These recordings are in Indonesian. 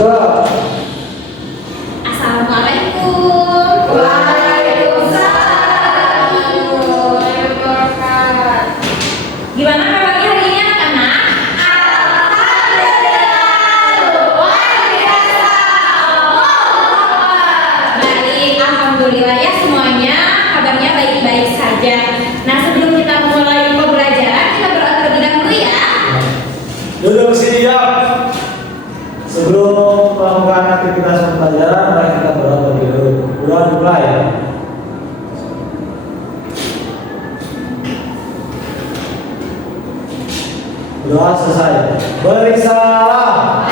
Monggo. Assalamualaikum. Waalaikumsalam. Gimana kabarnya hari ini anak-anak? Baik, alhamdulillah ya semuanya kabarnya baik-baik saja. Nah, sebelum kita mulai pembelajaran, kita berdoa terlebih dahulu ya. Duduk sini ya. Sebelum melakukan aktivitas pembelajaran, mari kita berdoa terlebih dahulu. Berdoa dimulai ya. Doa selesai. Beri salam.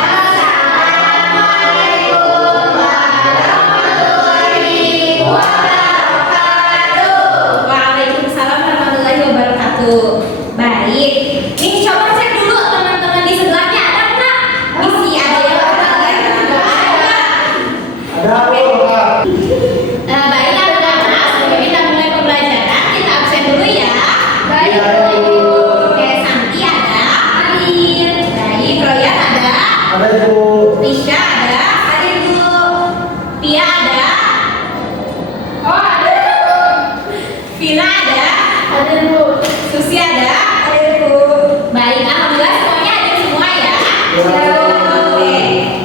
Waalaikumsalam warahmatullahi wabarakatuh. Baik, ini coba cek dulu teman-teman di sebelahnya ada nggak? Misi ada yang ada? Ada apa? Baik anak-anak, sebelum kita mulai pembelajaran, kita absen dulu ya. Baik. Oke, Santi ada. Baik, Royan ada. Ada Ibu. Risha ada. Ada Ibu. Pia ada. Oh ada. Vina ada. Ada Ibu. Susi ada. Ada Ibu. Baik, alhamdulillah semuanya ada semua ya. Oke,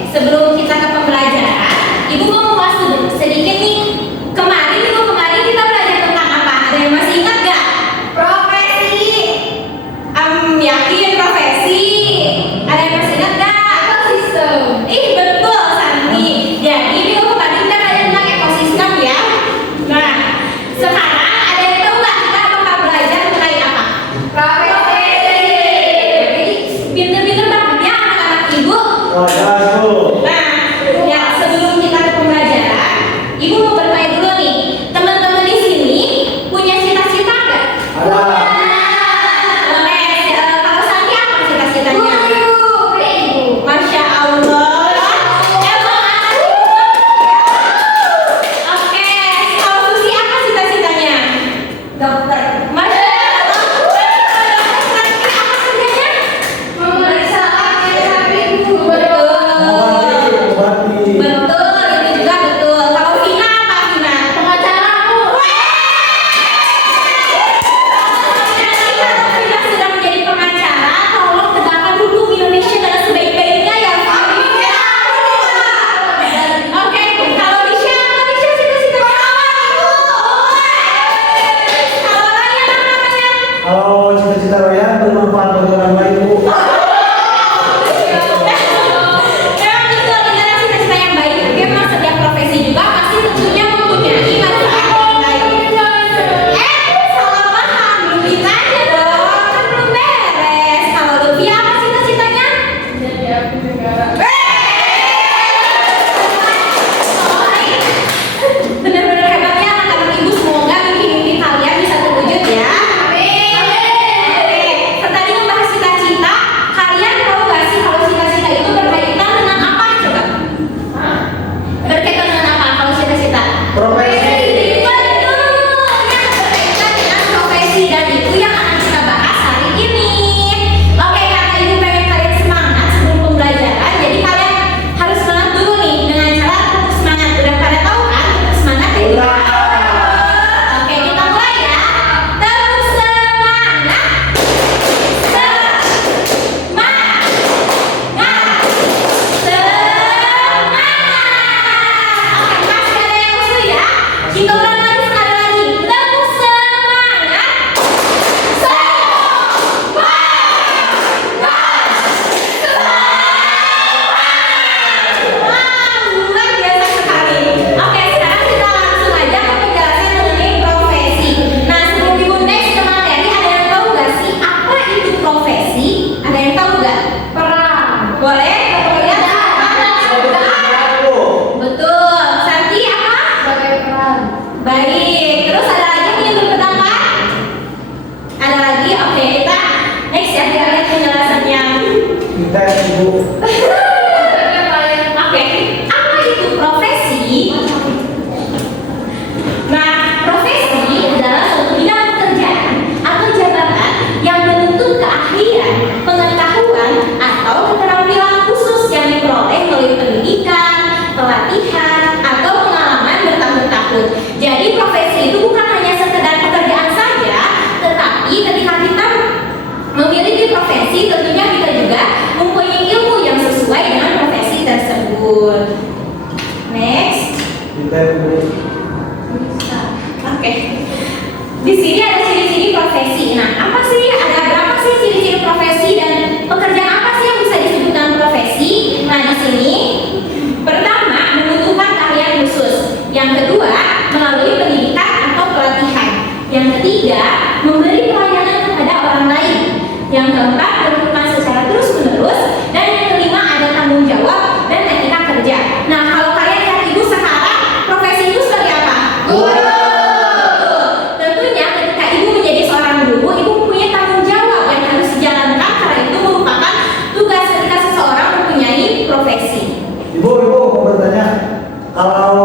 sebelum kita ke pembelajaran, Ibu mau mengulas sedikit nih. Kemarin kita belajar tentang apa? Ada yang masih ingat gak? Profesi. Yakin profesi. Ada yang masih ingat gak? Ekosistem. Betul Santi. Jadi minggu kemarin kita belajar tentang ekosistem ya. Nah, sekarang ada yang tahu nggak kita bakal belajar mengenai apa? Profesi. Pinter-pinter banget ya anak-anak Ibu. Oh, jelas Bu. Nah, ya sebelum kita ke pembelajaran, Ibu mau bertanya dulu nih, teman-teman di sini punya cita-cita nggak? Ada. Boleh, kalau Santi apa cita-citanya? Masya Allah. Emang anak Ibu? Oke, kalau Susi apa cita-citanya? Dokter. Masya Allah. Santi apa kerjanya? Memeriksa Ibu. Betul. Bupati. Betul, itu juga betul. Kalau Vina apa Vina? Pengacara Bu. Kalau Vina sudah menjadi pengacara, tolong tegakkan hukum Indonesia dengan sebaik-baiknya ya Pak. Oke, kalau Risha apa Risha cita-citanya apa Ibu? Kalau Ryan apa namanya? Kalau cita-cita Royan bermanfaat bagi orang lain Bu. Memang betul benar cita-cita yang baik. Memang setiap profesi juga pasti tentunya mempunyai manfaat yang baik. Salah paham, belum ditanya dong, kan belum beres. Kalau Lutfi apa cita-citanya? Jadi abdi negara. Benar-benar hebatnya anak-anak Ibu, semoga mimpi-mimpi kalian bisa terwujud ya. Oke, tadi membahas cita-cita, kalian tahu gak sih kalau cita-cita itu berkaitan dengan apa coba? Berkaitan dengan apa kalau cita-cita? Profesi. Betul, yang berkaitan dengan profesi dan itu yang akan kita bahas hari ini. Oke, karena Ibu pengen kalian semangat sebelum pembelajaran, jadi kalian harus semangat dulu nih dengan cara tetap semangat. Udah pada tahu kan tetap semangat ya? Udah. Oke, kita mulai ya. Terus semangat. Semangat. Oke, masih ada yang musuh ya? Kita ulang lagi sekali lagi. Terus semangat. Wow, luar biasa sekali. Oke, sekarang kita langsung aja ke penjelasan mengenai profesi. Nah, sebelum Ibu next ke materi, ada yang tahu nggak sih apa itu profesi? Ada yang tahu nggak? Peran. Boleh? Kalau lihat apa? Bu. Betul. Santi apa? Sebagai peran. Baik. Terus ada lagi nih yang berpendapat? Ada lagi? Oke, kita next ya. Kita lihat penjelasannya. Kita Ibu. Oke, apa itu profesi? Nah, profesi adalah suatu bidang pekerjaan atau jabatan yang menuntut keahlian, pengetahuan, atau keterampilan khusus yang diperoleh melalui pendidikan Jadi profesi itu bukan hanya sekedar pekerjaan saja, tetapi ketika kita memiliki profesi, tentunya kita juga mempunyai ilmu yang sesuai dengan profesi tersebut. Next. Oke. Di sini ada ciri-ciri profesi. Nah, apa sih? Ada berapa sih ciri-ciri profesi dan pekerjaan apa sih yang bisa disebut dengan profesi? Nah, di sini pertama membutuhkan keahlian khusus. Yang kedua, melalui pendidikan atau pelatihan. Yang ketiga, memberi pelayanan kepada orang lain. Yang keempat, dilakukan secara terus-menerus. Dan yang kelima, ada tanggung jawab dan etika kerja. Nah, kalau kalian lihat ibu sekarang, profesi ibu sebagai apa? Guru. Tentunya ketika ibu menjadi seorang guru, ibu punya tanggung jawab yang harus dijalankan karena itu merupakan tugas ketika seseorang mempunyai profesi. Ibu mau bertanya, kalau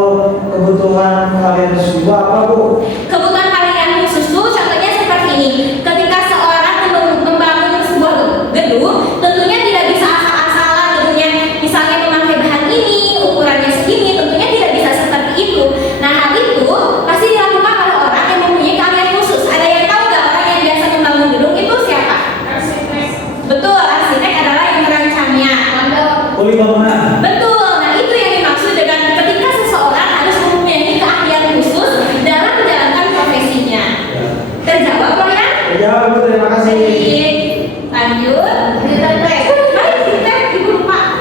kebutuhan kalian ibu apa Bu? Kebutuhan kalian khusus tuh contohnya seperti ini. Ketika seorang membangun sebuah gedung, tentunya tidak bisa asal-asalan gedungnya misalnya memakai bahan ini, ukurannya segini, tentunya tidak bisa seperti itu. Nah, hal itu pasti dilakukan oleh orang yang mempunyai keahlian khusus. Ada yang tahu nggak orang yang biasa membangun gedung itu siapa? Arsitek. Betul, arsitek adalah yang merancangnya. Kuli bangunan. Betul. Nah, itu yang dimaksud dengan ketika seseorang harus mempunyai keahlian khusus dalam menjalankan profesinya. Terjawab belum ya? Terjawab Bu, terima kasih. Baik. Lanjut. Baik, ibu lupa.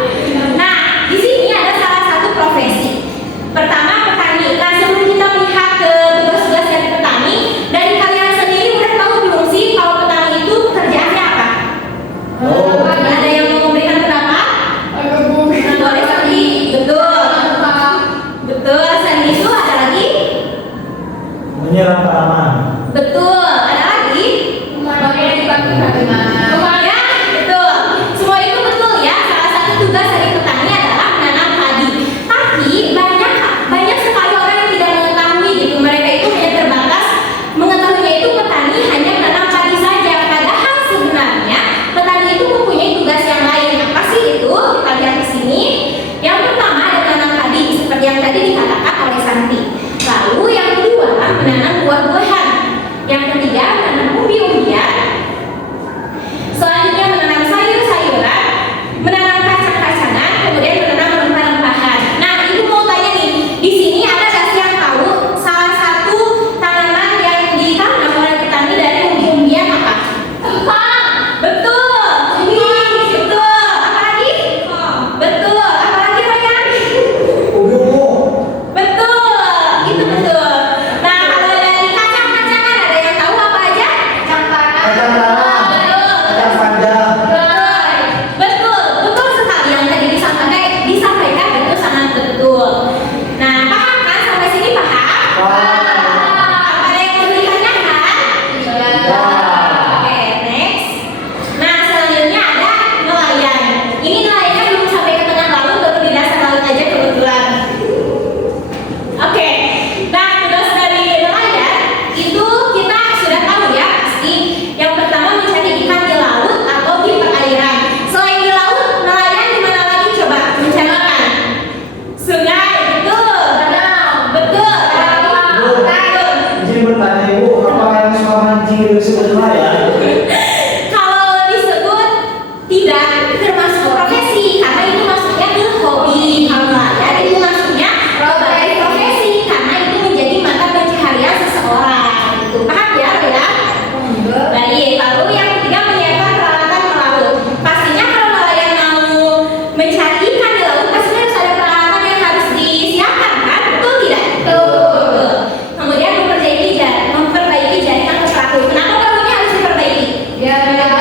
Nah, di sini ada salah satu profesi. Pertama, petani. Nah, sebelum kita melihat ke tugas-tugas dari petani, dari kalian sendiri udah tahu belum sih kalau petani itu pekerjaannya apa? Ada yang mau memberikan pendapat? Boleh Sandi. Betul. Betul. Sandi itu ada lagi? Menyiram tanaman. Betul. Ada lagi? Ya, betul. Semua itu betul ya. Salah satu tugas dari petani adalah menanam padi. Tapi banyak sekali orang yang tidak mengetahui gitu. Mereka itu hanya terbatas mengetahuinya itu petani hanya menanam padi saja. Padahal sebenarnya petani itu mempunyai tugas yang lain. Apa sih itu? Kita lihat di sini. Yang pertama ada menanam padi seperti yang tadi dikatakan oleh Santi. Lalu yang kedua menanam buah-buahan. Yang ketiga menanam umbi-umbian. Selanjutnya menanam sayur-sayuran, menanam kacang-kacangan, kemudian menanam rempah-rempahan. Nah, ibu mau tanya nih, di sini ada nggak sih yang tahu salah satu tanaman yang ditanam oleh petani dari umbi-umbian apa? Kentang. Betul. Betul. Apa lagi? Betul. Apa lagi Ryan? Ubi. Betul. Itu betul. Nah, kalau dari kacang-kacangan ada yang tahu apa aja? Kacang tanah. Kacang panjang. Betul sekali yang tadi disampaikan itu sangat betul. Nah, paham kan sampai sini paham? Apa yang perlu ditanyakan? Oke, next. Nah, selanjutnya ada nelayan. Ini nelayannya belum sampai ke tengah laut, baru di dasar laut aja kebetulan. Oke, nah tugas dari nelayan itu kita sudah tahu ya pasti. Yang pertama mencari ikan di laut atau di perairan. Selain di laut, nelayan di mana lagi coba mencari ikan? Sungai, betul. Betul. Betul. Izin bertanya Ibu, apa yang suka mancing itu disebut nelayan? Kalau disebut tidak termasuk profesi karena itu masuknya ke hobi. Kalau nelayan itu masuknya sebagai profesi karena itu menjadi mata pencaharian seseorang. Itu paham ya, ya? Baik. Lalu yang ketiga menyiapkan peralatan melaut. Pastinya kalau nelayan mau mencari ikan di laut pastinya harus ada peralatan yang harus disiapkan kan? Betul tidak? Betul. Kemudian memperbaiki jaringan ke perahu. Kenapa perahunya harus diperbaiki? Betul.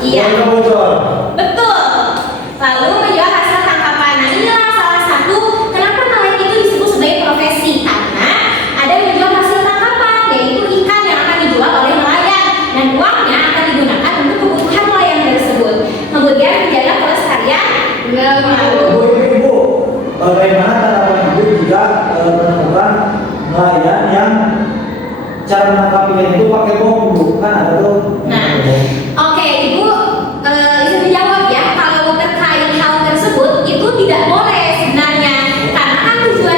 Iya. Yang bocor. Betul. Lalu menjual hasil tangkapan. Nah, inilah salah satu kenapa nelayan itu disebut sebagai profesi karena ada menjual hasil tangkapan yaitu ikan yang akan dijual oleh nelayan dan uangnya akan digunakan untuk kebutuhan nelayan tersebut. Kemudian menjaga pelestarian laut. Ibu, bagaimana tanggapan Ibu jika menemukan nelayan yang cara menangkapnya itu pakai bom Bu? Kan ada tuh. Nah, oke Ibu bisa dijawab ya kalau terkait hal tersebut itu tidak boleh sebenarnya karena kan tujuan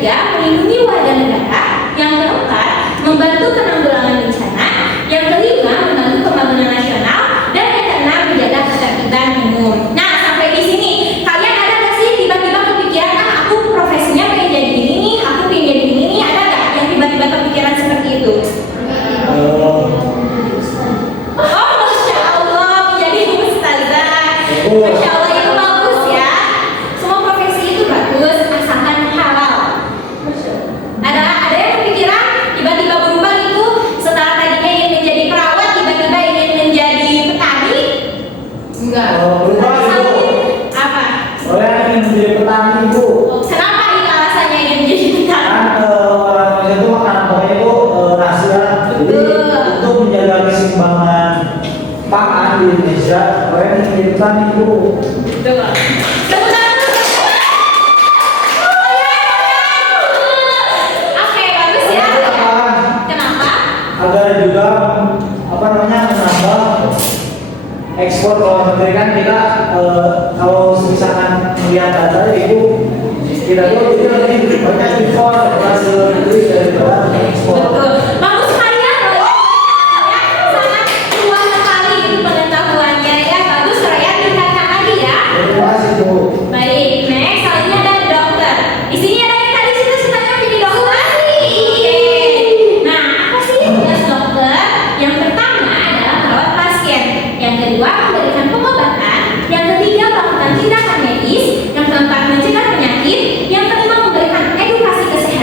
ketiga, melindungi warga negara. Yang keempat, membantu penanggulangan bencana. Yang kelima, membantu pembangunan nasional. Dan yang keenam, menjaga ketertiban umum. Nah, sampai di sini, kalian ada nggak sih tiba-tiba kepikiran, ah aku profesinya pengen jadi gini nih, aku pengen jadi gini nih, ada nggak yang tiba-tiba kepikiran seperti itu? Oh, Masya Allah, menjadi ustazah. Masya Allah, itu bagus ya. Semua profesi itu bagus, asalkan halal. Ada yang kepikiran tiba-tiba berubah itu setelah tadinya ingin menjadi perawat, tiba-tiba ingin menjadi petani? Enggak. Berubah ibu. Apa? Saya ingin menjadi petani ibu. Kenapa ini alasannya ingin menjadi petani? Kan orang Indonesia itu makanan pokoknya itu nasi kan. Jadi untuk menjaga keseimbangan pangan di Indonesia, saya ingin menjadi petani ibu. Betul. Oke, bagus ya. Kenapa? Agar juga apa namanya menambah ekspor ke luar negeri kan kita kalau misalkan melihat data itu kita tuh itu lebih banyak impor hasil negeri daripada ekspor. Betul. Bagus sekali ya. Sangat luas sekali itu pengetahuannya ya. Bagus, Raya, tingkatkan lagi ya. Terima kasih Bu. Baik, next selanjutnya ada dokter. Di sini ada yang tadi cita-citanya menjadi dokter. Oke. Nah, apa sih tugas dokter? Yang pertama adalah merawat pasien. Yang kedua memberikan pengobatan. Yang ketiga melakukan tindakan medis. Yang keempat mencegah penyakit. Yang kelima memberikan edukasi kesehatan.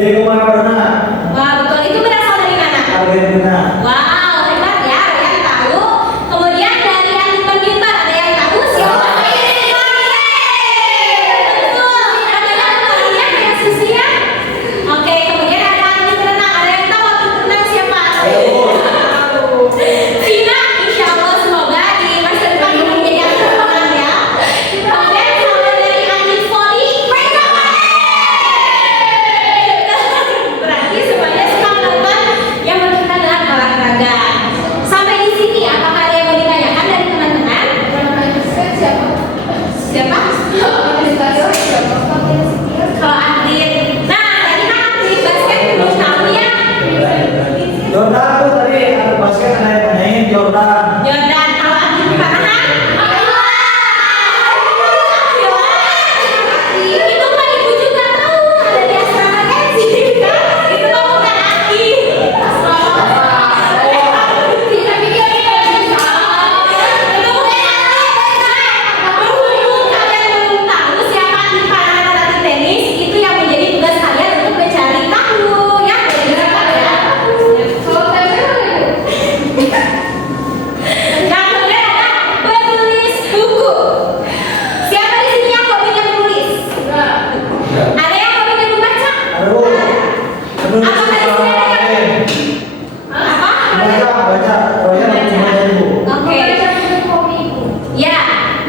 Diego Maradona. Wah, betul. Itu berasal dari mana? Argentina. Wow, hebat ya. Ada yang tahu. Kemudian dari yang pintar-pintar, ada yang tahu siapa? Betul. Ada yang kemudian kayak Susi ya. Oke, kemudian ada atlet renang. Ada yang tahu atlet renang siapa? Vina, insya Allah semoga di masa depan ini menjadi atlet renang ya. Kemudian kalau dari atlet voli, mereka berarti semuanya suka menonton yang berkaitan dengan olahraga. Sampai di sini, apakah ada yang mau ditanyakan dari teman-teman? Siapa? Kalau atlet, nah tadi kan atlet basket belum tahu ya. Jordan tuh tadi ada basket ada yang main Jordan. Jordan, kalau atlet panahan? Itu kan ibu juga tahu ada di asrama kan sih kan? Itu mah bukan atlet. Tidak pikir itu bukan atlet. Berhubung kalian belum tahu siapa atlet panahan dan atlet tenis, itu yang menjadi tugas kalian untuk mencari tahu ya. Nah, kemudian ada penulis buku. Siapa di sini yang hobinya menulis? Ada yang hobinya membaca? Aduh. Penulis Apakah di sini ada yang apa? baca Roya membaca buku. Oke. Ya,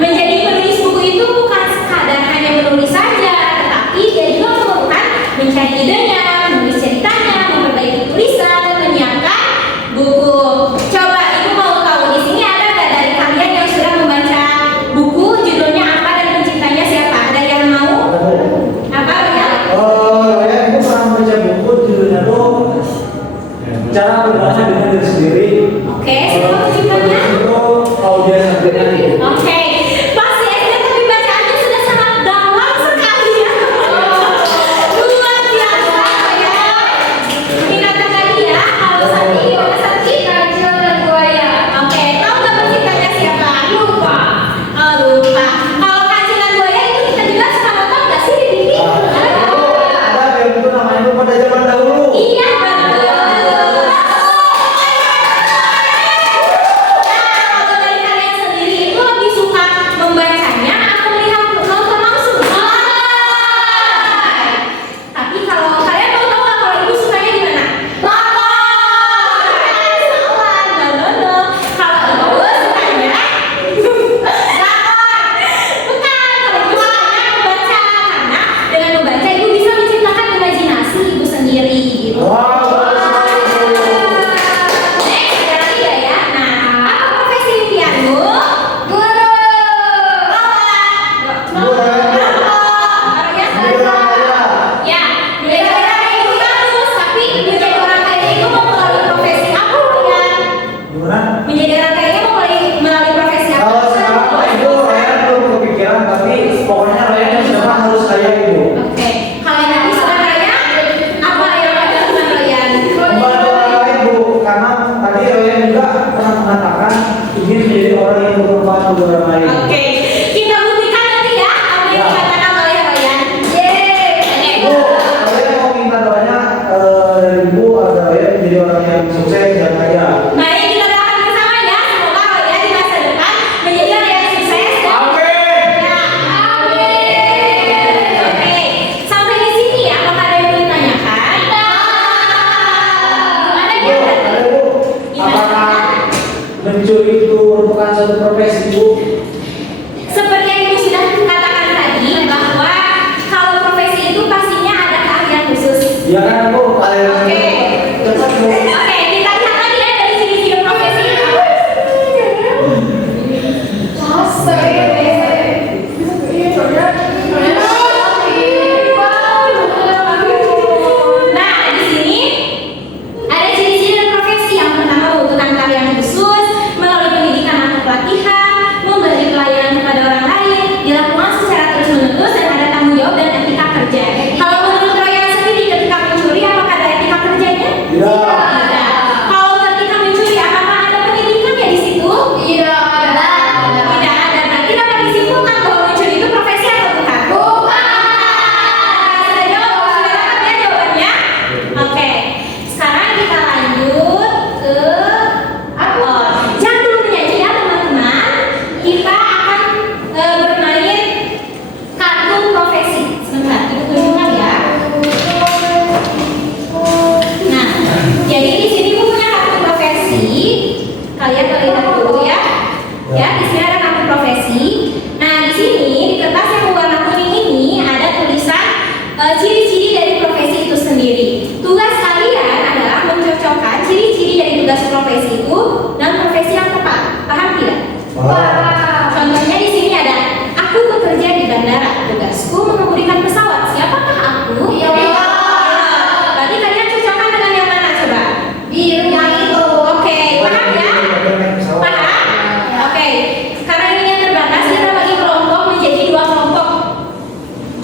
menjadi penulis buku itu bukan sekadar hanya menulis saja, tetapi dia juga memerlukan mencari idenya, menulis ceritanya, memperbaiki tulisan, dan menyiapkan buku. Coba ibu mau tahu di sini ada nggak dari kalian yang sudah membaca buku, judulnya apa dan penciptanya siapa? Ada yang mau? Apa ya? Roya itu pernah baca buku judulnya tuh cara berbahasa dengan diri sendiri. Oke, siapa penciptanya? Itu Audia Sabrina. Oke, masih SD tapi bacaannya sudah sangat dalam sekali ya. Luar biasa.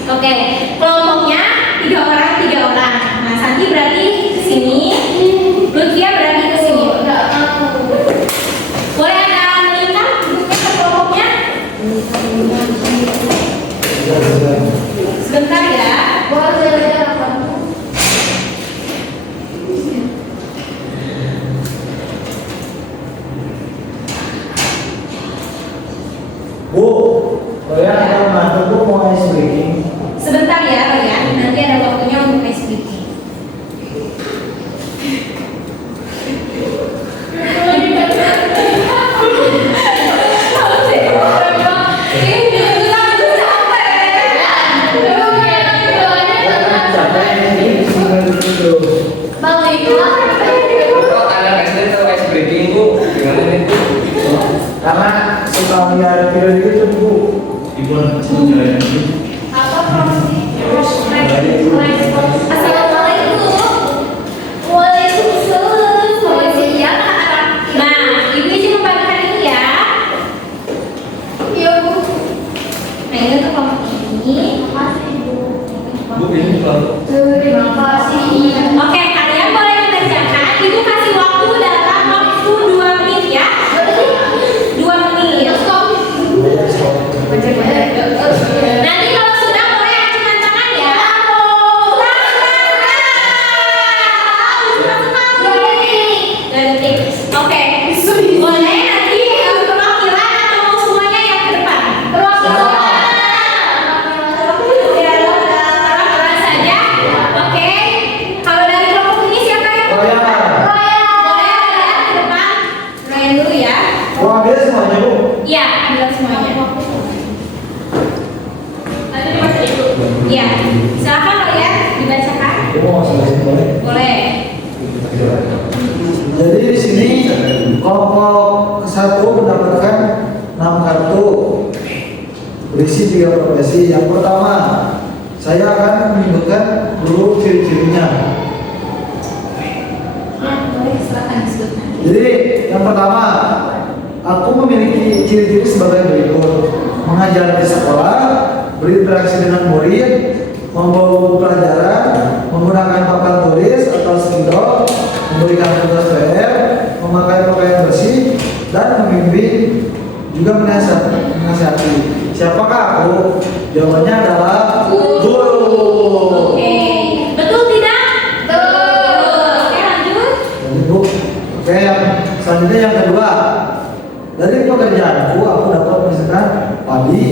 Oke, kelompoknya 3 orang 3 orang. Nah, Santi berarti ke sini, Lutfia berarti ke sini. Boleh ada melintang duduknya ke kelompoknya? Sebentar ya. Bu, Royan ada mengatur bu mau ice breaking. Sebentar ya, Royan. Nanti ada waktunya untuk ice breaking. Karena suka melihat video itu bu. Ibu semuanya. Assalamualaikum. Waalaikumsalam. Nah, ibu izin membagikan ini ya. Iya bu. Nah ini untuk kelompok ini. Bu, ini kalau Terima kasih. Oke, kalian boleh mengerjakan. Ibu kasih waktu dalam waktu 2 menit ya. 2 menit. Nanti kalau sudah boleh acungkan tangan ya. Detik. Oke. Boleh nanti perwakilan atau mau semuanya yang ke depan? Perwakilan saja. Oke. Kalau dari kelompok ini siapa yang Royan. boleh ya ke depan? Ryan dulu ya. Bu ambil semuanya bu. Iya, ambil semuanya. Iya, silakan Ryan dibacakan. Bu mau selesai boleh. Boleh. Jadi di sini kelompok ke-1 mendapatkan 6 kartu berisi 3 profesi. Yang pertama, saya akan menyebutkan dulu ciri-cirinya. Ya, boleh silakan disebutkan. Jadi yang pertama, aku memiliki ciri-ciri sebagai berikut: mengajar di sekolah, berinteraksi dengan murid, membawa buku pelajaran, menggunakan papan tulis atau spidol, memberikan tugas PR, memakai pakaian bersih, dan membimbing, juga menasihati. Siapakah aku? Jawabannya adalah guru. Oke, betul tidak? Betul. Oke, lanjut. Jadi, Bu, oke, yang selanjutnya yang kedua. Dari pekerjaanku, aku dapat menyelesaikan padi,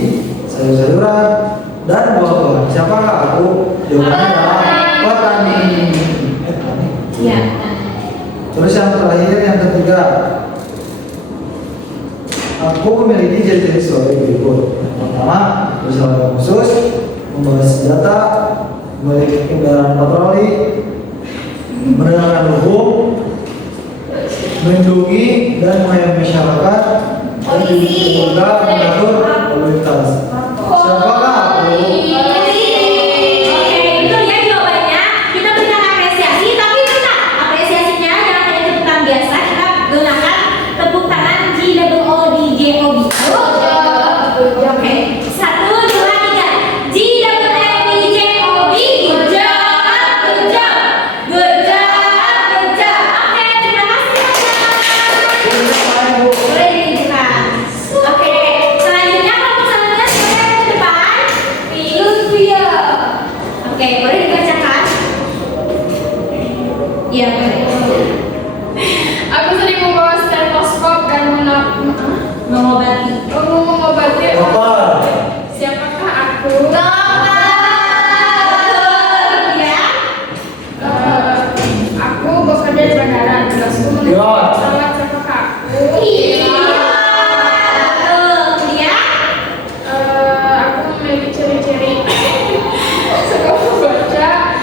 sayur-sayuran, dan buah-buahan. Siapakah aku? Jawabannya adalah petani. Petani. Iya. Terus yang terakhir, yang ketiga, aku memiliki ciri-ciri sebagai berikut. Yang pertama, bersahabat khusus, membawa senjata, memiliki kendaraan patroli, menegakkan hukum, melindungi dan mengayomi masyarakat, dan juga mengatur lalu lintas. Siapakah aku? Oke, itu ya jawabannya. Kita berikan apresiasi, tapi bentar. Apresiasinya jangan hanya tepuk tangan biasa. Kita gunakan tepuk tangan GOODJOB. Oke, 1, 2, 3. GOODJOB. Good job, good job, good job, good job. Oke, terima kasih. Boleh ditunjukkan. Oke, selanjutnya kelompok selanjutnya siapa yang ke depan? Lutfia. Oke, boleh dibacakan? Iya, boleh. Aku sering membawa stetoskop dan Mengobati. mengobati. Apa? Siapakah aku? Ya. Aku bekerja di bandara. Tugasku menuju Ya. pesawat. Siapakah aku? Iya. Kemudian Aku memiliki ciri-ciri suka membaca,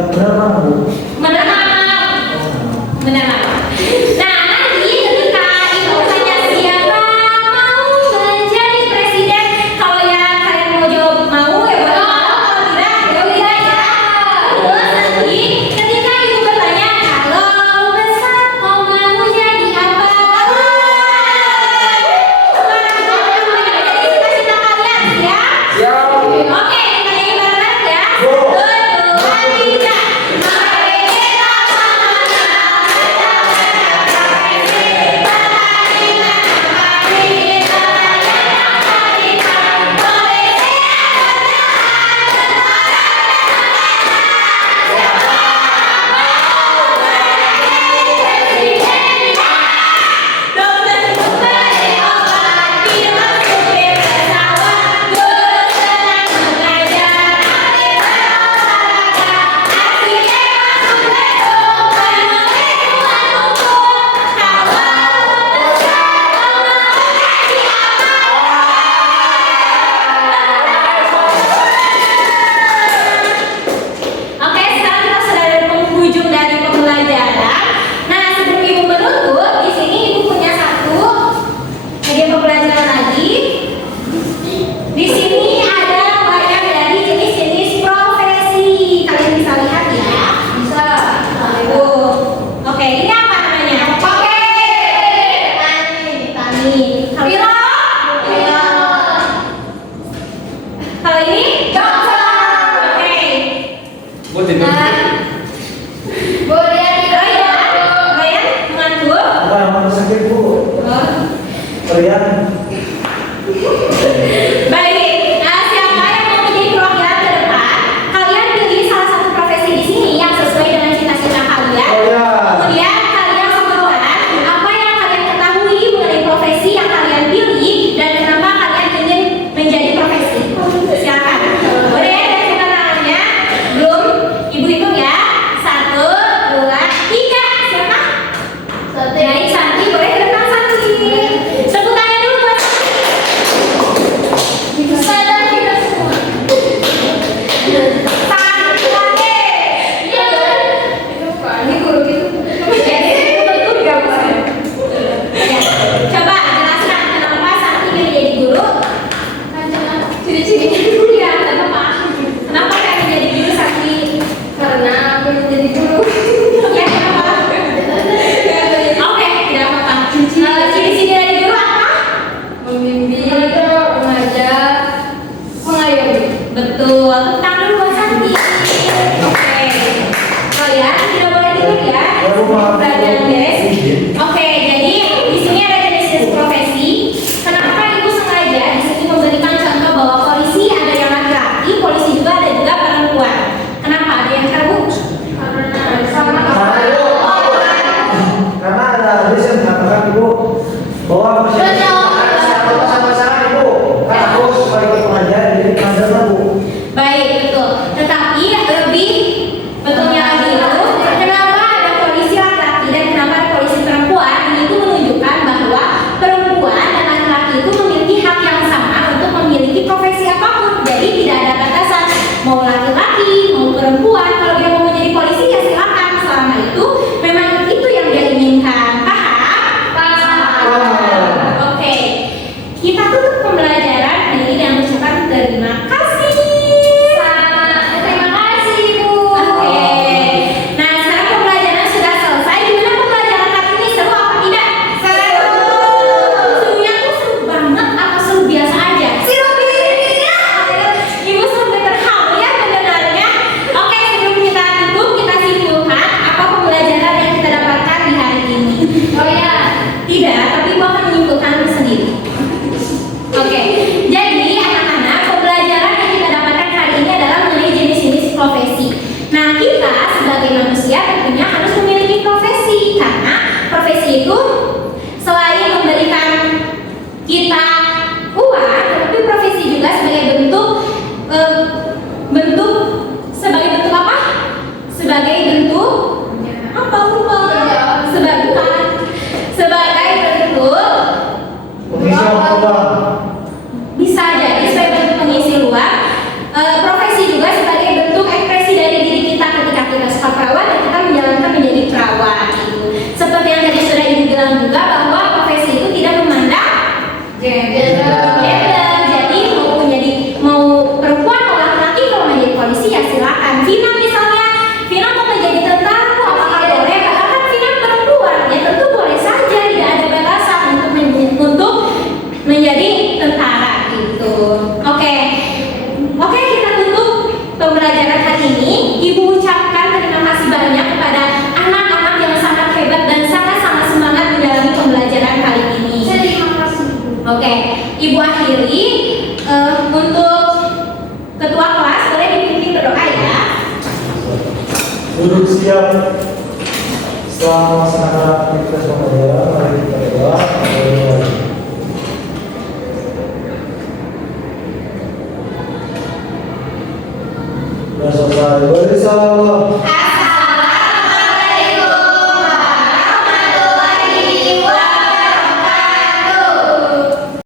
Yang benar mana Bu? Menanam. Menanam. Nah, nanti ketika ibu tanya siapa mau menjadi presiden, kalau yang kalian mau jawab mau ya boleh mau, kalau tidak ya tidak ya. Terus nanti ketika ibu bertanya kalau besar kau mau jadi apa? Jadi cita-cita kalian ya. Oke, kita nyanyi bareng-bareng ya. 1, 2, 3. Oke, sekarang kita sudah ada di penghujung dari pembelajaran. Nah, sebelum ibu menutup, di sini ibu punya satu hadiah pembelajaran lagi. Di sini ada banyak dari jenis-jenis profesi. Kalian bisa lihat ya. Bisa. Tuh. Oke, ini apa namanya? Oke. Tani. Kalau ini dokter. Oke. Buat ini. Ryan mengatur. Apa yang mau sakit Bu? Kalian Baik. Nah, siapa yang mau menjadi perwakilan ke depan? Kalian pilih salah satu profesi di sini yang sesuai dengan cita-cita kalian. Kemudian kalian sebutkan apa yang kalian ketahui mengenai profesi yang kalian pilih dan kenapa kalian ingin menjadi profesi. Silakan. Boleh ya, dari mana tangannya? Belum. Ibu hitung ya. 1, 2, 3. Siapa? Dari Santi. Boleh ke depan Santi. Tepuk tangan dulu buat sadar kita semua. Santi lagi. Ini guru gitu. Jadi betul gambar. Ya. Coba jelaskan kenapa Santi milih jadi guru. Ciri-cirinya ya, kenapa? Kenapa pengen jadi guru Santi? Karena pengen jadi guru. Ya, kenapa? Oke, tidak apa-apa. Ciri-ciri dari guru apa? Membimbing, mengajar, mengayomi. Betul. Tentang dulu buat Santi. Oke. Kalian tidak boleh tidur ya. Pelajaran beres. Oke, jadi di sini ada jenis-jenis profesi. Kenapa ibu sengaja di sini memberikan contoh bahwa polisi ada yang laki-laki, polisi juga ada juga perempuan. Kenapa? Ada yang tahu? karena ada hadis yang mengatakan Ibu bahwa sama-sama Ibu kan aku sebagai pengajar jadi pengajar Bu. Baik, betul. Tetapi lebih betulnya lagi itu kenapa ada polisi laki-laki dan kenapa ada polisi perempuan? Ini itu menunjukkan bahwa perempuan dan laki-laki itu memiliki hak yang sama untuk memiliki profesi apapun. Jadi tidak ada batasan mau laki-laki mau perempuan. Kalau dia mau menjadi polisi ya silakan. Selama itu memang itu yang dia inginkan. Paham? Oke. Kita tutup pembelajaran ini dengan ucapan terima kasih. Terima kasih Ibu. Oke. Nah, sekarang pembelajaran sudah selesai. Gimana pembelajaran kali ini? Seru apa tidak? Seru. Serunya tuh seru banget atau seru biasa aja? Seru biasa. Ibu sampai terharu ya mendengarnya. Oke, sebelum kita tutup, kita simpulkan apa pembelajaran yang kita dapatkan di hari ini. Oh ya, tidak, tapi Ibu akan menyimpulkan sendiri. Oke, jadi anak-anak pembelajaran yang kita dapatkan hari ini adalah mengenai jenis-jenis profesi. Nah, kita sebagai manusia tentunya harus memiliki profesi karena profesi itu selain memberikan kita uang, tapi profesi juga sebagai sebagai bentuk apa? Sebagai bentuk apa lupa? Sebagai bentuk Bisa apa? bisa jadi sebagai bentuk pengisi ruang. Profesi juga sebagai bentuk ekspresi dari diri kita ketika kita Duduk siap. Setelah melaksanakan aktivitas pembelajaran, mari kita berdoa. Dan selesai bersama.